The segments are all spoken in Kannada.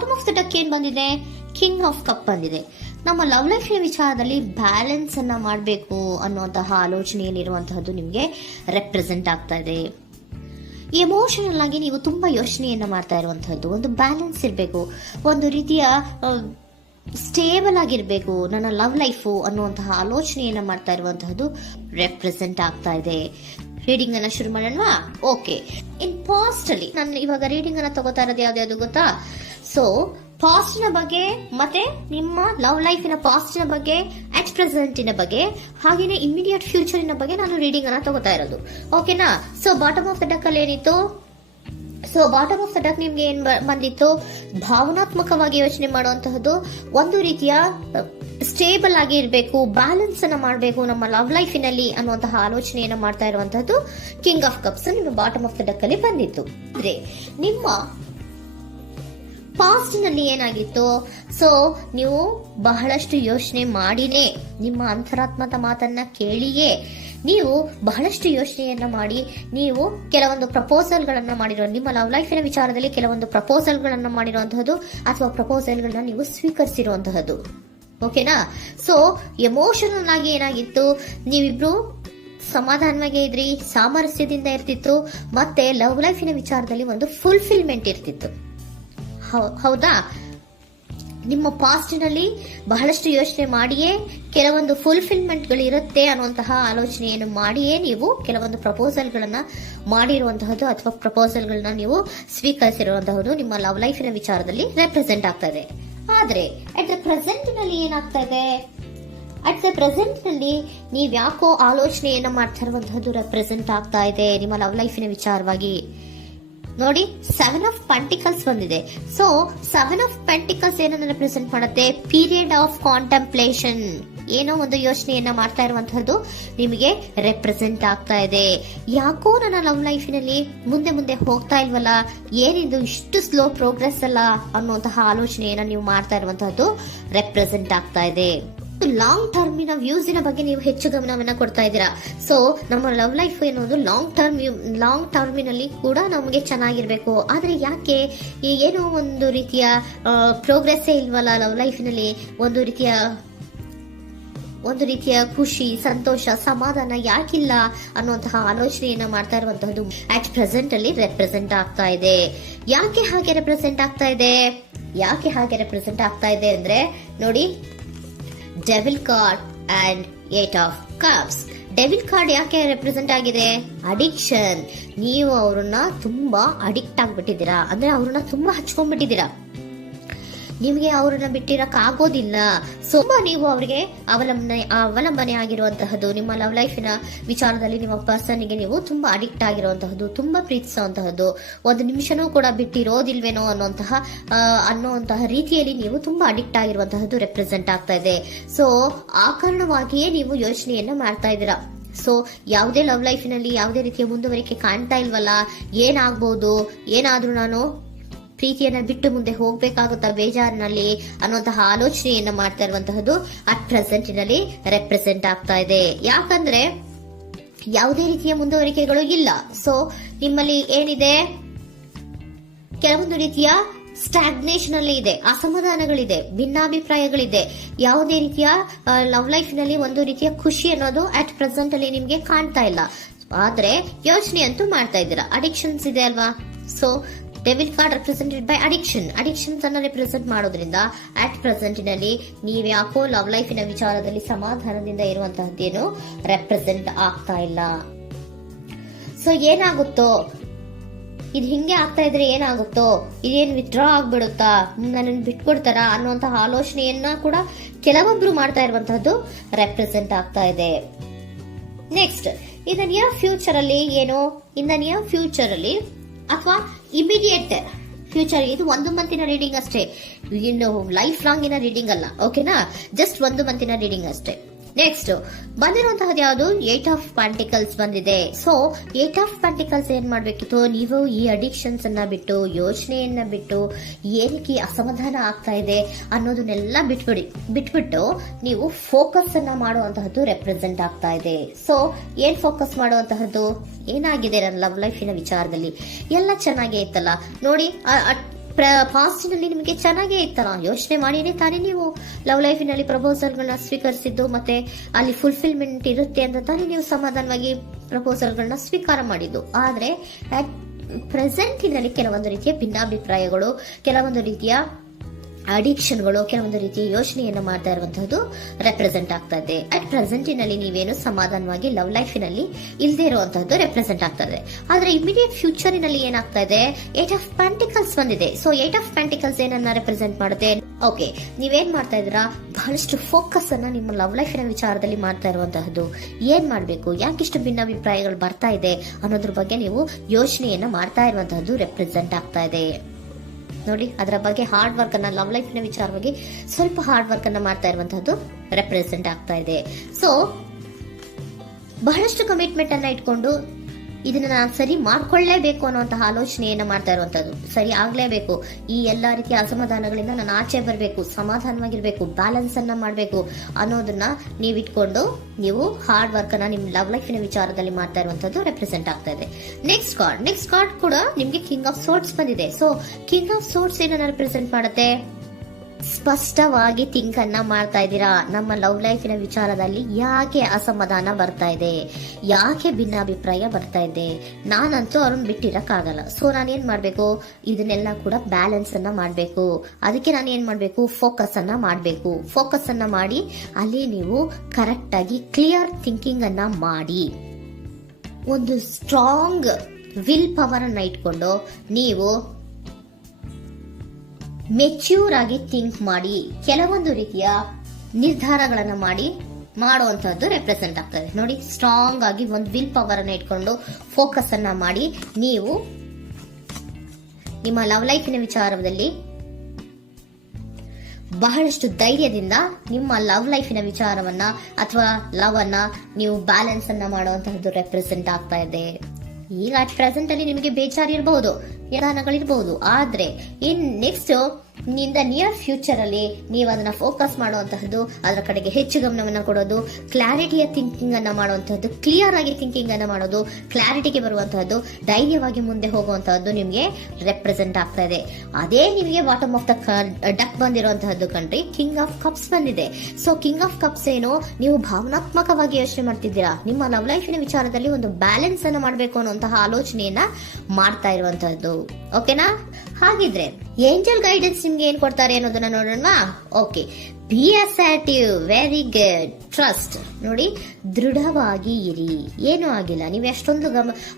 ಬಾಟಮ್ ಆಫ್ ದ ಡಕ್ ಏನ್ ಬಂದಿದೆ, ಕಿಂಗ್ ಆಫ್ ಕಪ್ ಬಂದಿದೆ. ನಮ್ಮ ಲವ್ ಲೈಫಿನ ವಿಚಾರದಲ್ಲಿ ಬ್ಯಾಲೆನ್ಸ್ ಅನ್ನ ಮಾಡಬೇಕು ಅನ್ನುವಂತಹ ಆಲೋಚನೆಯಲ್ಲಿರುವಂತಹದ್ದು ನಿಮಗೆ ರೆಪ್ರೆಸೆಂಟ್ ಆಗ್ತಾ ಇದೆ. ಎಮೋಷನಲ್ ಆಗಿ ನೀವು ತುಂಬಾ ಯೋಚನೆಯನ್ನ ಮಾಡ್ತಾ ಇರುವಂತಹದ್ದು, ಒಂದು ಬ್ಯಾಲೆನ್ಸ್ ಇರಬೇಕು, ಒಂದು ರೀತಿಯ ಸ್ಟೇಬಲ್ ಆಗಿರ್ಬೇಕು ನನ್ನ ಲವ್ ಲೈಫು ಅನ್ನುವಂತಹ ಆಲೋಚನೆಯನ್ನ ಮಾಡ್ತಾ ಇರುವಂತಹದ್ದು ರೆಪ್ರೆಸೆಂಟ್ ಆಗ್ತಾ ಇದೆ. ರೀಡಿಂಗ್ ಅನ್ನ ಶುರು ಮಾಡೋಣವಾ? ಓಕೆ. ಇನ್ ಪಾಸ್ಟ್ ಅಲ್ಲಿ ನಾನು ಇವಾಗ ರೀಡಿಂಗ್ ಅನ್ನ ತಗೋತಾ ಇರೋದು ಯಾವ್ದು ಗೊತ್ತಾ? ಸೊ ಪಾಸ್ಟಿನ ಬಗ್ಗೆ ಮತ್ತೆ ನಿಮ್ಮ ಲವ್ ಲೈಫಿನ ಪಾಸ್ಟಿನ ಬಗ್ಗೆ, ಅಟ್ ಪ್ರೆಸೆಂಟಿನ ಬಗ್ಗೆ, ಹಾಗೇನೆ ಇಮಿಡಿಯೇಟ್ ಫ್ಯೂಚರಿನ ಬಗ್ಗೆ ನಾನು ರೀಡಿಂಗ್ ಅನ್ನ ತಗೋತಾ ಇರೋದು. ಓಕೆನಾ? So bottom of the duck ಅಲ್ಲಿ ಏನಿತ್ತು? So bottom of the duck ನಿಮ್ಗೆ ಏನ್ ಬಂದಿತ್ತು? ಭಾವನಾತ್ಮಕವಾಗಿ ಯೋಚನೆ ಮಾಡುವಂತಹದ್ದು, ಒಂದು ರೀತಿಯ ಸ್ಟೇಬಲ್ ಆಗಿ ಇರಬೇಕು, ಬ್ಯಾಲೆನ್ಸ್ ಅನ್ನ ಮಾಡಬೇಕು ನಮ್ಮ ಲವ್ ಲೈಫಿನಲ್ಲಿ ಅನ್ನುವಂತಹ ಆಲೋಚನೆಯನ್ನ ಮಾಡ್ತಾ ಇರುವಂತಹದ್ದು ಕಿಂಗ್ ಆಫ್ ಕಪ್ಸ್ ನಿಮ್ಮ ಬಾಟಮ್ ಆಫ್ ದ ಡಕ್ ಅಲ್ಲಿ ಬಂದಿತ್ತು. ಆದ್ರೆ ನಿಮ್ಮ ಪಾಸ್ಟ್ ನಲ್ಲಿ ಏನಾಗಿತ್ತು? ಸೊ ನೀವು ಬಹಳಷ್ಟು ಯೋಚನೆ ಮಾಡಿನೇ, ನಿಮ್ಮ ಅಂತರಾತ್ಮದ ಮಾತನ್ನ ಕೇಳಿಯೇ ನೀವು ಬಹಳಷ್ಟು ಯೋಚನೆಯನ್ನ ಮಾಡಿ ನೀವು ಕೆಲವೊಂದು ಪ್ರಪೋಸಲ್ ಗಳನ್ನ ಮಾಡಿರೋ, ನಿಮ್ಮ ಲವ್ ಲೈಫಿನ ವಿಚಾರದಲ್ಲಿ ಕೆಲವೊಂದು ಪ್ರಪೋಸಲ್ ಗಳನ್ನ ಮಾಡಿರುವಂತಹದ್ದು ಅಥವಾ ಪ್ರಪೋಸಲ್ ಗಳನ್ನ ನೀವು ಸ್ವೀಕರಿಸಿರುವಂತಹದ್ದು. ಓಕೆನಾ? ಸೊ ಎಮೋಷನಲ್ ಆಗಿ ಏನಾಗಿತ್ತು? ನೀವಿಬ್ರು ಸಮಾಧಾನವಾಗಿ ಇದ್ರಿ, ಸಾಮರಸ್ಯದಿಂದ ಇರ್ತಿತ್ತು, ಮತ್ತೆ ಲವ್ ಲೈಫಿನ ವಿಚಾರದಲ್ಲಿ ಒಂದು ಫುಲ್ಫಿಲ್ಮೆಂಟ್ ಇರ್ತಿತ್ತು. ಹೌದಾ? ನಿಮ್ಮ ಪಾಸ್ಟಿನಲ್ಲಿ ಬಹಳಷ್ಟು ಯೋಚನೆ ಮಾಡಿಯೇ ಕೆಲವೊಂದು ಫುಲ್ಫಿಲ್ಮೆಂಟ್ ಗಳು ಇರುತ್ತೆ ಅನ್ನುವಂತಹ ಆಲೋಚನೆಯನ್ನು ಮಾಡಿಯೇ ನೀವು ಕೆಲವೊಂದು ಪ್ರಪೋಸಲ್ ಗಳನ್ನ ಮಾಡಿರುವಂತಹದ್ದು ಅಥವಾ ಪ್ರಪೋಸಲ್ ಗಳನ್ನ ನೀವು ಸ್ವೀಕರಿಸಿರುವಂತಹದ್ದು ನಿಮ್ಮ ಲವ್ ಲೈಫಿನ ವಿಚಾರದಲ್ಲಿ ರೆಪ್ರೆಸೆಂಟ್ ಆಗ್ತಾ ಇದೆ. ಆದ್ರೆ ಅಟ್ ದ ಪ್ರೆಸೆಂಟ್ ನಲ್ಲಿ ಏನಾಗ್ತಾ ಇದೆ? ಅಟ್ ದ ಪ್ರೆಸೆಂಟ್ ನಲ್ಲಿ ನೀವ್ ಯಾಕೋ ಆಲೋಚನೆಯನ್ನ ಮಾಡ್ತಾ ಇರುವಂತಹದ್ದು ರೆಪ್ರೆಸೆಂಟ್ ಆಗ್ತಾ ಇದೆ ನಿಮ್ಮ ಲವ್ ಲೈಫಿನ ವಿಚಾರವಾಗಿ. ನೋಡಿ, 7 ಆಫ್ ಪೆಂಟಿಕಲ್ಸ್ ಬಂದಿದೆ. ಸೊ 7 ಆಫ್ ಪೆಂಟಿಕಲ್ಸ್ ಏನನ್ನ ರೆಪ್ರೆಸೆಂಟ್ ಮಾಡುತ್ತೆ? ಪೀರಿಯಡ್ ಆಫ್ ಕಾಂಟೆಂಪ್ಲೇಷನ್, ಏನೋ ಒಂದು ಯೋಚನೆಯನ್ನ ಮಾಡ್ತಾ ಇರುವಂತಹದ್ದು ನಿಮಗೆ ರೆಪ್ರೆಸೆಂಟ್ ಆಗ್ತಾ ಇದೆ. ಯಾಕೋ ನನ್ನ ಲವ್ ಲೈಫಿನಲ್ಲಿ ಮುಂದೆ ಮುಂದೆ ಹೋಗ್ತಾ ಇಲ್ವಲ್ಲ, ಏನಿದು ಇಷ್ಟು ಸ್ಲೋ ಪ್ರೋಗ್ರೆಸ್ ಅಲ್ಲ ಅನ್ನುವಂತಹ ಆಲೋಚನೆಯನ್ನ ನೀವು ಮಾಡ್ತಾ ಇರುವಂತಹದ್ದು ರೆಪ್ರೆಸೆಂಟ್ ಆಗ್ತಾ ಇದೆ. ಲಾಂಗ್ ಟರ್ಮಿನ ವ್ಯೂಸಿನ ಬಗ್ಗೆ ನೀವು ಹೆಚ್ಚು ಗಮನವನ್ನ ಕೊಡ್ತಾ ಇದ್ದೀರಾ. ಸೊ ನಮ್ಮ ಲವ್ ಲೈಫ್ ಏನೊಂದು ಲಾಂಗ್ ಟರ್ಮಿನಲ್ಲಿ ಕೂಡ ನಮಗೆ ಚೆನ್ನಾಗಿರ್ಬೇಕು. ಆದ್ರೆ ಯಾಕೆ ಏನೋ ಒಂದು ರೀತಿಯ ಪ್ರೋಗ್ರೆಸ್ ಇಲ್ವಲ್ಲ ಲವ್ ಲೈಫಿನಲ್ಲಿ, ಒಂದು ರೀತಿಯ ಖುಷಿ, ಸಂತೋಷ, ಸಮಾಧಾನ ಯಾಕಿಲ್ಲ ಅನ್ನುವಂತಹ ಆಲೋಚನೆಯನ್ನ ಮಾಡ್ತಾ ಇರುವಂತಹದ್ದು ಅಟ್ ಪ್ರೆಸೆಂಟ್ ಅಲ್ಲಿ ರೆಪ್ರೆಸೆಂಟ್ ಆಗ್ತಾ ಇದೆ. ಯಾಕೆ ಹಾಗೆ ರೆಪ್ರೆಸೆಂಟ್ ಆಗ್ತಾ ಇದೆ ಅಂದ್ರೆ ನೋಡಿ, devil card and 8 of cups. Devil card ಯಾಕೆ ರೆಪ್ರೆಸೆಂಟ್ ಆಗಿದೆ? ಅಡಿಕ್ಷನ್. ನೀವು ಅವ್ರನ್ನ ತುಂಬಾ ಅಡಿಕ್ಟ್ ಆಗ್ಬಿಟ್ಟಿದ್ದೀರಾ, ಅಂದ್ರೆ ಅವ್ರನ್ನ ತುಂಬಾ ಹಚ್ಕೊಂಡ್ಬಿಟ್ಟಿದ್ದೀರಾ, ನಿಮಗೆ ಅವ್ರನ್ನ ಬಿಟ್ಟಿರಕ್ ಆಗೋದಿಲ್ಲ. ತುಂಬಾ ನೀವು ಅವ್ರಿಗೆ ಅವಲಂಬನೆ ಆಗಿರುವಂತಹದ್ದು, ನಿಮ್ಮ ಲವ್ ಲೈಫಿನ ವಿಚಾರದಲ್ಲಿ ನಿಮ್ಮ ಪರ್ಸನ್ಗೆ ನೀವು ತುಂಬಾ ಅಡಿಕ್ಟ್ ಆಗಿರುವಂತಹದ್ದು, ತುಂಬಾ ಪ್ರೀತಿಸುವಂತಹದ್ದು, ಒಂದು ನಿಮಿಷನೂ ಕೂಡ ಬಿಟ್ಟಿರೋದಿಲ್ವೇನೋ ಅನ್ನುವಂತಹ ರೀತಿಯಲ್ಲಿ ನೀವು ತುಂಬಾ ಅಡಿಕ್ಟ್ ಆಗಿರುವಂತಹದ್ದು ರೆಪ್ರೆಸೆಂಟ್ ಆಗ್ತಾ ಇದೆ. ಸೊ ಆ ಕಾರಣವಾಗಿಯೇ ನೀವು ಯೋಚನೆಯನ್ನ ಮಾಡ್ತಾ ಇದ್ದೀರಾ. ಸೊ ಯಾವುದೇ ಲವ್ ಲೈಫಿನಲ್ಲಿ ಯಾವುದೇ ರೀತಿಯ ಮುಂದುವರಿಕೆ ಕಾಣ್ತಾ ಇಲ್ವಲ್ಲ, ಏನಾಗ್ಬಹುದು, ಏನಾದ್ರೂ ನಾನು ಪ್ರೀತಿಯನ್ನ ಬಿಟ್ಟು ಮುಂದೆ ಹೋಗ್ಬೇಕಾಗುತ್ತಾ ಬೇಜಾರಿನಲ್ಲಿ ಅನ್ನುವಂತಹ ಆಲೋಚನೆಯನ್ನ ಮಾಡ್ತಾ ಇರುವಂತಹದ್ದು ಅಟ್ ಪ್ರೆಸೆಂಟಿನಲ್ಲಿ ರೆಪ್ರೆಸೆಂಟ್ ಆಗ್ತಾ ಇದೆ. ಯಾಕಂದ್ರೆ ಯಾವುದೇ ರೀತಿಯ ಮುಂದುವರಿಕೆಗಳು ಇಲ್ಲ. ಸೊ ನಿಮ್ಮಲ್ಲಿ ಏನಿದೆ? ಕೆಲವೊಂದು ರೀತಿಯ ಸ್ಟಾಗ್ನೇಷನ್ ಅಲ್ಲಿ ಇದೆ, ಅಸಮಾಧಾನಗಳಿದೆ, ಭಿನ್ನಾಭಿಪ್ರಾಯಗಳಿದೆ. ಯಾವುದೇ ರೀತಿಯ ಲವ್ ಲೈಫ್ ನಲ್ಲಿ ಒಂದು ರೀತಿಯ ಖುಷಿ ಅನ್ನೋದು ಅಟ್ ಪ್ರೆಸೆಂಟ್ ಅಲ್ಲಿ ನಿಮ್ಗೆ ಕಾಣ್ತಾ ಇಲ್ಲ. ಆದ್ರೆ ಯೋಚನೆ ಅಂತೂ ಮಾಡ್ತಾ ಇದ್ದೀರಾ. ಅಡಿಕ್ಷನ್ಸ್ ಇದೆ ಅಲ್ವಾ? So devil card represented by addictions ಅನ್ನ ರೆಪ್ರೆಸೆಂಟ್ ಮಾಡೋದ್ರಿಂದ ಅಟ್ ಪ್ರೆಸೆಂಟಿನಲ್ಲಿ ನೀವ್ ಯಾಕೋ ಲವ್ ಲೈಫಿನ ವಿಚಾರದಲ್ಲಿ ಸಮಾಧಾನದಿಂದ ಇರುವಂತಹದ್ದೇನು ರೆಪ್ರೆಸೆಂಟ್ ಆಗ್ತಾ ಇಲ್ಲ. ಸೊ ಏನಾಗುತ್ತೋ, ಇದು ಹಿಂಗೆ ಆಗ್ತಾ ಇದ್ರೆ ಏನಾಗುತ್ತೋ, ಇದೇನು ವಿತ್ಡ್ರಾ ಆಗ್ಬಿಡುತ್ತಾ, ನನ್ನ ಬಿಟ್ಕೊಡ್ತಾರ ಅನ್ನುವಂತಹ ಆಲೋಚನೆಯನ್ನ ಕೂಡ ಕೆಲವೊಬ್ರು ಮಾಡ್ತಾ ಇರುವಂತಹದ್ದು ರೆಪ್ರೆಸೆಂಟ್ ಆಗ್ತಾ ಇದೆ. Next, in the near future ಅಲ್ಲಿ ಅಥವಾ ಇಮಿಡಿಯೇಟ್ ಫ್ಯೂಚರ್, ಇದು 1 ಮಂತಿನ ರೀಡಿಂಗ್ ಅಷ್ಟೇ, ಇನ್ನು ಲೈಫ್ ಲಾಂಗ್ ಇನ ರೀಡಿಂಗ್ ಅಲ್ಲ. ಓಕೆನಾ? ಜಸ್ಟ್ 1 ಮಂತಿನ ರೀಡಿಂಗ್ ಅಷ್ಟೇ. ನೆಕ್ಸ್ಟ್ ಬಂದಿರುವಂತಹದ್ದು ಯಾವುದು? 8 ಆಫ್ ಪೆಂಟಿಕಲ್ಸ್ ಬಂದಿದೆ. ಸೊ 8 ಆಫ್ ಪೆಂಟಿಕಲ್ಸ್ ಏನ್ ಮಾಡ್ಬೇಕಿತ್ತು? ನೀವು ಈ ಅಡಿಕ್ಷನ್ಸ್ ಅನ್ನ ಬಿಟ್ಟು, ಯೋಚನೆಯನ್ನ ಬಿಟ್ಟು, ಏನಕ್ಕೆ ಅಸಮಾಧಾನ ಆಗ್ತಾ ಇದೆ ಅನ್ನೋದನ್ನೆಲ್ಲ ಬಿಟ್ಬಿಟ್ಟು ನೀವು ಫೋಕಸ್ ಅನ್ನ ಮಾಡುವಂತಹದ್ದು ರೆಪ್ರೆಸೆಂಟ್ ಆಗ್ತಾ ಇದೆ. ಸೊ ಏನ್ ಫೋಕಸ್ ಮಾಡುವಂತಹದ್ದು? ಏನಾಗಿದೆ ನನ್ನ ಲವ್ ಲೈಫಿನ ವಿಚಾರದಲ್ಲಿ? ಎಲ್ಲ ಚೆನ್ನಾಗೇ ಇತ್ತಲ್ಲ ನೋಡಿ, ಪಾಸ್ಟಿನಲ್ಲಿ ನಿಮಗೆ ಚೆನ್ನಾಗೇ ಇತ್ತಲ್ಲ, ಯೋಚನೆ ಮಾಡಿನೇ ತಾನೇ ನೀವು ಲವ್ ಲೈಫಿನಲ್ಲಿ ಪ್ರಪೋಸಲ್ಗಳನ್ನ ಸ್ವೀಕರಿಸಿದ್ದು, ಮತ್ತೆ ಅಲ್ಲಿ ಫುಲ್ಫಿಲ್ಮೆಂಟ್ ಇರುತ್ತೆ ಅಂತ ತಾನೇ ನೀವು ಸಮಾಧಾನವಾಗಿ ಪ್ರಪೋಸಲ್ಗಳನ್ನ ಸ್ವೀಕಾರ ಮಾಡಿದ್ದು. ಆದ್ರೆ ಪ್ರೆಸೆಂಟಿನಲ್ಲಿ ಕೆಲವೊಂದು ರೀತಿಯ ಭಿನ್ನಾಭಿಪ್ರಾಯಗಳು, ಕೆಲವೊಂದು ರೀತಿಯ ಅಡಿಕ್ಷನ್ಗಳು, ಕೆಲವೊಂದು ರೀತಿಯ ಯೋಚನೆಯನ್ನು ಮಾಡ್ತಾ ಇರುವಂತಹದ್ದು ರೆಪ್ರೆಸೆಂಟ್ ಆಗ್ತಾ ಇದೆ. ಅಟ್ ಪ್ರೆಸೆಂಟಿನಲ್ಲಿ ನೀವೇನು ಸಮಾಧಾನವಾಗಿ ಲವ್ ಲೈಫಿನಲ್ಲಿ ಇಲ್ಲದೆ ಇರುವಂತಹದ್ದು ರೆಪ್ರೆಸೆಂಟ್ ಆಗ್ತಾ ಇದೆ. ಆದ್ರೆ ಇಮಿಡಿಯೇಟ್ ಫ್ಯೂಚರಿನಲ್ಲಿ ಏನಾಗ್ತಾ ಇದೆ, 8 ಆಫ್ ಪೆಂಟಿಕಲ್ಸ್ ಬಂದಿದೆ. ಸೊ 8 ಆಫ್ ಪೆಂಟಿಕಲ್ಸ್ ಏನನ್ನ ರೆಪ್ರೆಸೆಂಟ್ ಮಾಡುತ್ತೆ? ಓಕೆ, ನೀವೇನ್ ಮಾಡ್ತಾ ಇದ್ದೀರಾ, ಬಹಳಷ್ಟು ಫೋಕಸ್ ಅನ್ನ ನಿಮ್ಮ ಲವ್ ಲೈಫಿನ ವಿಚಾರದಲ್ಲಿ ಮಾಡ್ತಾ ಇರುವಂತಹದ್ದು. ಏನ್ ಮಾಡ್ಬೇಕು, ಯಾಕಿಷ್ಟು ಭಿನ್ನಾಭಿಪ್ರಾಯಗಳು ಬರ್ತಾ ಇದೆ ಅನ್ನೋದ್ರ ಬಗ್ಗೆ ನೀವು ಯೋಚನೆಯನ್ನ ಮಾಡ್ತಾ ಇರುವಂತಹದ್ದು ರೆಪ್ರೆಸೆಂಟ್ ಆಗ್ತಾ ಇದೆ. ನೋಡಿ, ಅದರ ಬಗ್ಗೆ ಹಾರ್ಡ್ ವರ್ಕ್ ಅನ್ನ, ಲವ್ ಲೈಫಿನ ವಿಚಾರವಾಗಿ ಸ್ವಲ್ಪ ಹಾರ್ಡ್ ವರ್ಕ್ ಅನ್ನ ಮಾಡ್ತಾ ಇರುವಂತಹದ್ದು ರೆಪ್ರೆಸೆಂಟ್ ಆಗ್ತಾ ಇದೆ. ಸೊ ಬಹಳಷ್ಟು ಕಮಿಟ್ಮೆಂಟ್ ಅನ್ನ ಇಟ್ಕೊಂಡು ಇದನ್ನ ನಾನು ಸರಿ ಮಾಡ್ಕೊಳ್ಳೇಬೇಕು ಅನ್ನುವಂತಹ ಆಲೋಚನೆಯನ್ನ ಮಾಡ್ತಾ ಇರುವಂತದ್ದು. ಸರಿ ಆಗ್ಲೇಬೇಕು, ಈ ಎಲ್ಲಾ ರೀತಿಯ ಅಸಮಾಧಾನಗಳಿಂದ ನಾನು ಆಚೆ ಬರಬೇಕು, ಸಮಾಧಾನವಾಗಿರ್ಬೇಕು, ಬ್ಯಾಲೆನ್ಸ್ ಅನ್ನ ಮಾಡಬೇಕು ಅನ್ನೋದನ್ನ ನೀವು ಇಟ್ಕೊಂಡು ನೀವು ಹಾರ್ಡ್ ವರ್ಕ್ ಅನ್ನ ನಿಮ್ ಲವ್ ಲೈಫಿನ ವಿಚಾರದಲ್ಲಿ ಮಾಡ್ತಾ ಇರುವಂತದ್ದು ರೆಪ್ರೆಸೆಂಟ್ ಆಗ್ತಾ ಇದೆ. ನೆಕ್ಸ್ಟ್ ಕಾರ್ಡ್ ಕೂಡ ನಿಮ್ಗೆ ಕಿಂಗ್ ಆಫ್ ಸೋರ್ಟ್ಸ್ ಬಂದಿದೆ. ಸೊ ಕಿಂಗ್ ಆಫ್ ಸೋರ್ಟ್ಸ್ ಏನನ್ನ ರೆಪ್ರೆಸೆಂಟ್ ಮಾಡುತ್ತೆ? ಸ್ಪಷ್ಟವಾಗಿ ಥಿಂಕ್ ಅನ್ನ ಮಾಡ್ತಾ ಇದ್ದೀರಾ. ನಮ್ಮ ಲವ್ ಲೈಫಿನ ವಿಚಾರದಲ್ಲಿ ಯಾಕೆ ಅಸಮಾಧಾನ ಬರ್ತಾ ಇದೆ, ಯಾಕೆ ಭಿನ್ನಾಭಿಪ್ರಾಯ ಬರ್ತಾ ಇದೆ, ನಾನಂತೂ ಅವ್ರನ್ನ ಬಿಟ್ಟಿರಕ್ಕಾಗಲ್ಲ. ಸೊ ನಾನೇನ್ ಮಾಡ್ಬೇಕು, ಇದನ್ನೆಲ್ಲ ಕೂಡ ಬ್ಯಾಲೆನ್ಸ್ ಅನ್ನ ಮಾಡ್ಬೇಕು. ಅದಕ್ಕೆ ನಾನು ಏನ್ ಮಾಡ್ಬೇಕು, ಫೋಕಸ್ ಅನ್ನ ಮಾಡ್ಬೇಕು. ಫೋಕಸ್ ಅನ್ನ ಮಾಡಿ ಅಲ್ಲಿ ನೀವು ಕರೆಕ್ಟ್ ಆಗಿ ಕ್ಲಿಯರ್ ಥಿಂಕಿಂಗ್ ಅನ್ನ ಮಾಡಿ, ಒಂದು ಸ್ಟ್ರಾಂಗ್ ವಿಲ್ ಪವರ್ ಅನ್ನ ಇಟ್ಕೊಂಡು ನೀವು ಮೆಚ್ಯೂರ್ ಆಗಿ ಥಿಂಕ್ ಮಾಡಿ ಕೆಲವೊಂದು ರೀತಿಯ ನಿರ್ಧಾರಗಳನ್ನ ಮಾಡುವಂತಹದ್ದು ರೆಪ್ರೆಸೆಂಟ್ ಆಗ್ತದೆ. ನೋಡಿ, ಸ್ಟ್ರಾಂಗ್ ಆಗಿ ಒಂದು ವಿಲ್ ಪವರ್ ಅನ್ನ ಇಟ್ಕೊಂಡು ಫೋಕಸ್ ಅನ್ನ ಮಾಡಿ ನೀವು ನಿಮ್ಮ ಲವ್ ಲೈಫಿನ ವಿಚಾರದಲ್ಲಿ ಬಹಳಷ್ಟು ಧೈರ್ಯದಿಂದ ನಿಮ್ಮ ಲವ್ ಲೈಫಿನ ವಿಚಾರವನ್ನ ಅಥವಾ ಲವ್ ಅನ್ನ ನೀವು ಬ್ಯಾಲೆನ್ಸ್ ಅನ್ನ ಮಾಡುವಂತಹದ್ದು ರೆಪ್ರೆಸೆಂಟ್ ಆಗ್ತಾ ಇದೆ. ಈಗ ಅಟ್ ಪ್ರೆಸೆಂಟ್ ಅಲ್ಲಿ ನಿಮಗೆ ಬೇಜಾರಿರಬಹುದು, ವಿಧಾನಗಳಿರಬಹುದು, ಆದ್ರೆ ಇನ್ ನೆಕ್ಸ್ಟ್ ನಿಯರ್ ಫ್ಯೂಚರ್ ಅಲ್ಲಿ ನೀವು ಅದನ್ನ ಫೋಕಸ್ ಮಾಡುವಂತಹದ್ದು, ಅದರ ಕಡೆಗೆ ಹೆಚ್ಚು ಗಮನವನ್ನ ಕೊಡೋದು, ಕ್ಲಾರಿಟಿಯ ಥಿಂಕಿಂಗ್ ಅನ್ನ ಮಾಡುವಂತಹದ್ದು, ಕ್ಲಿಯರ್ ಆಗಿ ಥಿಂಕಿಂಗ್ ಅನ್ನ ಮಾಡೋದು, ಕ್ಲಾರಿಟಿಗೆ ಬರುವಂತಹದ್ದು, ಧೈರ್ಯವಾಗಿ ಮುಂದೆ ಹೋಗುವಂತಹದ್ದು ನಿಮ್ಗೆ ರೆಪ್ರೆಸೆಂಟ್ ಆಗ್ತಾ ಇದೆ. ಅದೇ ನಿಮಗೆ ಬಾಟಮ್ ಆಫ್ ದ ಡಕ್ ಬಂದಿರುವಂತಹದ್ದು ಕಣ್ರಿ, ಕಿಂಗ್ ಆಫ್ ಕಪ್ಸ್ ಬಂದಿದೆ. ಸೊ ಕಿಂಗ್ ಆಫ್ ಕಪ್ಸ್ ಏನು, ನೀವು ಭಾವನಾತ್ಮಕವಾಗಿ ಯೋಚನೆ ಮಾಡ್ತಿದ್ದೀರಾ, ನಿಮ್ಮ ಲವ್ ಲೈಫಿನ ವಿಚಾರದಲ್ಲಿ ಒಂದು ಬ್ಯಾಲೆನ್ಸ್ ಅನ್ನ ಮಾಡಬೇಕು ಅನ್ನುವಂತಹ ಆಲೋಚನೆಯನ್ನ ಮಾಡ್ತಾ ಇರುವಂತಹದ್ದು. ಓಕೆನಾ? ಹಾಗಿದ್ರೆ ಏಂಜಲ್ ಗೈಡೆನ್ಸ್ ನಿಮ್ಗೆ ಏನ್ ಕೊಡ್ತಾರೆ ಅನ್ನೋದನ್ನ ನೋಡೋಣ. Okay, B assertive, very good, trust. ನೋಡಿ, ದೃಢವಾಗಿ ಇರಿ, ಏನೂ ಆಗಿಲ್ಲ. ನೀವು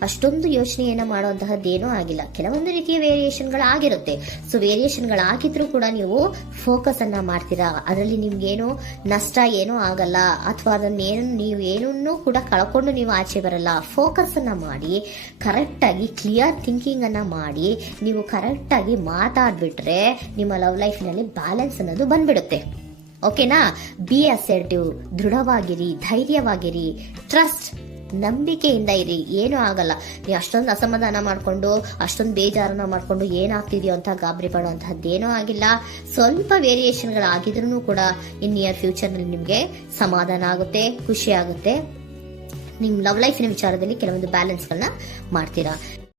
ಅಷ್ಟೊಂದು ಯೋಚನೆಯನ್ನ ಮಾಡುವಂತಹದ್ದೇನೂ ಆಗಿಲ್ಲ. ಕೆಲವೊಂದು ರೀತಿಯ ವೇರಿಯೇಷನ್ಗಳಾಗಿರುತ್ತೆ. ಸೊ ವೇರಿಯೇಷನ್ಗಳಾಗಿದ್ರೂ ಕೂಡ ನೀವು ಫೋಕಸ್ ಅನ್ನ ಮಾಡ್ತೀರಾ, ಅದರಲ್ಲಿ ನಿಮ್ಗೇನು ನಷ್ಟ ಏನೂ ಆಗಲ್ಲ, ಅಥವಾ ನೀವೇನೂ ಕೂಡ ಕಳ್ಕೊಂಡು ನೀವು ಆಚೆ ಬರಲ್ಲ. ಫೋಕಸ್ ಅನ್ನ ಮಾಡಿ ಕರೆಕ್ಟ್ ಆಗಿ ಕ್ಲಿಯರ್ ಥಿಂಕಿಂಗ್ ಅನ್ನ ಮಾಡಿ ನೀವು ಕರೆಕ್ಟ್ ಆಗಿ ಮಾತಾಡ್ಬಿಟ್ರೆ ನಿಮ್ಮ ಲವ್ ಲೈಫಿನಲ್ಲಿ ಬ್ಯಾಲೆನ್ಸ್ ಅನ್ನೋದು ಬಂದ್ಬಿಡುತ್ತೆ. ಓಕೆನಾ? ಬಿ ಅಸರ್ಟಿವ್, ದೃಢವಾಗಿರಿ, ಧೈರ್ಯವಾಗಿರಿ, ಟ್ರಸ್ಟ್, ನಂಬಿಕೆಯಿಂದ ಇರಿ, ಏನೂ ಆಗಲ್ಲ. ನೀವು ಅಷ್ಟೊಂದು ಅಸಮಾಧಾನ ಮಾಡ್ಕೊಂಡು ಅಷ್ಟೊಂದು ಬೇಜಾರನ್ನ ಮಾಡ್ಕೊಂಡು ಏನಾಗ್ತಿದೆಯೋ ಅಂತ ಗಾಬರಿ ಪಡುವಂತಹದ್ದೇನೂ ಆಗಿಲ್ಲ. ಸ್ವಲ್ಪ ವೇರಿಯೇಷನ್ಗಳಾಗಿದ್ರೂ ಕೂಡ ಇನ್ ನಿಯರ್ ಫ್ಯೂಚರ್ ನಲ್ಲಿ ನಿಮ್ಗೆ ಸಮಾಧಾನ ಆಗುತ್ತೆ, ಖುಷಿ ಆಗುತ್ತೆ. ನಿಮ್ ಲವ್ ಲೈಫಿನ ವಿಚಾರದಲ್ಲಿ ಕೆಲವೊಂದು ಬ್ಯಾಲೆನ್ಸ್ ಗಳನ್ನ ಮಾಡ್ತೀರಾ.